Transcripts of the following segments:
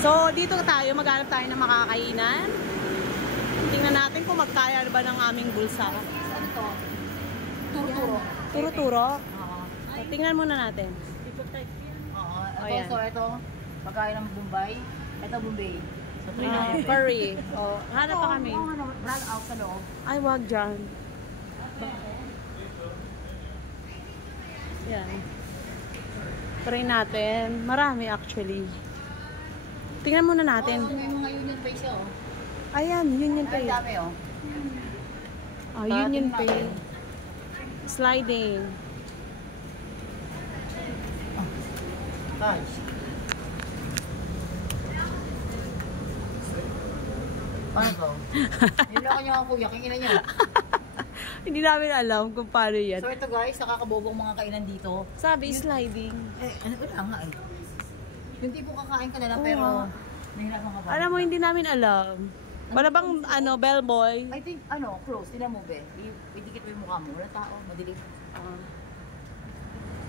So, dito tayo, maghanap tayo ng makakainan. Tingnan natin kung magkaya ba ng aming bulsa. Ano to? Turo-turo. Turo-turo? Oo. Tingnan muna natin. Oo. Ayan. So, ito, pagkain ng Bombay. Ito, Bombay. So, try natin. Curry. Oh, hanap pa kami. Oo, brand out sa loob. Ay, wag dyan. Yan. Try natin. Marami actually. Tingnan muna natin. Oo, may mga union pay siya, oh. Ayan, Union Pay. Ang dami, oh. Oh, Union Pay. Sliding. Guys. Paano to? Niloko niyo ang kuya, kingina niyo. Hindi namin alam kung paano yan. So ito guys, nakakabobong mga kainan dito. Sabi, sliding. Ano wala nga eh. Yung tipo kakain ka na lang pero nahirapan ka ba? Alam mo, hindi namin alam. Wala bang, bellboy? I think, close. Tinan mo, be. Idikit mo yung mukha mo. Wala tao. Madilim.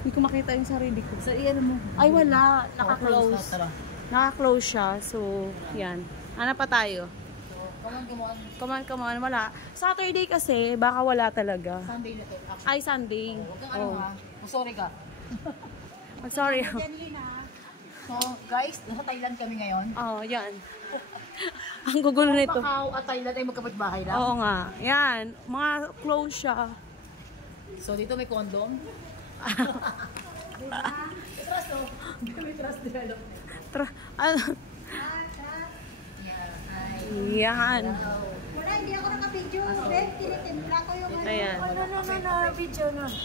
Hindi ko makita yung sarili ko. So, iyan mo. Ay, wala. Naka-close. Tara. Naka-close siya. So, yan. Hanap pa tayo. So, come on. Come on. Wala. Saturday kasi, baka wala talaga. Sunday na to. Actually. Ay, Sunday. Huwag kang ha. Sorry ka. Sorry. So, guys, nasa Thailand kami ngayon. Yan. Ang gugulo nito. Macau at Thailand ay magkapit-bahay lang. Oo nga. Yan. Mga close siya. So, dito may condom. Trust, oh. May trust develop. Yan. Wala, hindi ako naka-video. Tinitinla ko yung Ayan. video na.